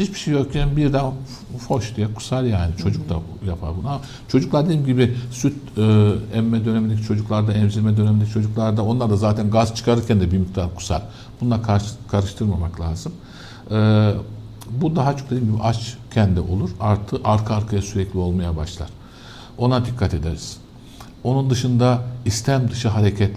Hiçbir şey yokken birden foş diye kusar yani. Çocuk da yapar bunu. Ama çocuklar dediğim gibi süt e, emme dönemindeki çocuklarda, emzirme dönemindeki çocuklarda onlar da zaten gaz çıkarırken de bir miktar kusar. Bununla karış- karıştırmamak lazım. E, bu daha çok dediğim gibi açken de olur. Artı arka arkaya sürekli olmaya başlar. Ona dikkat ederiz. Onun dışında istem dışı hareket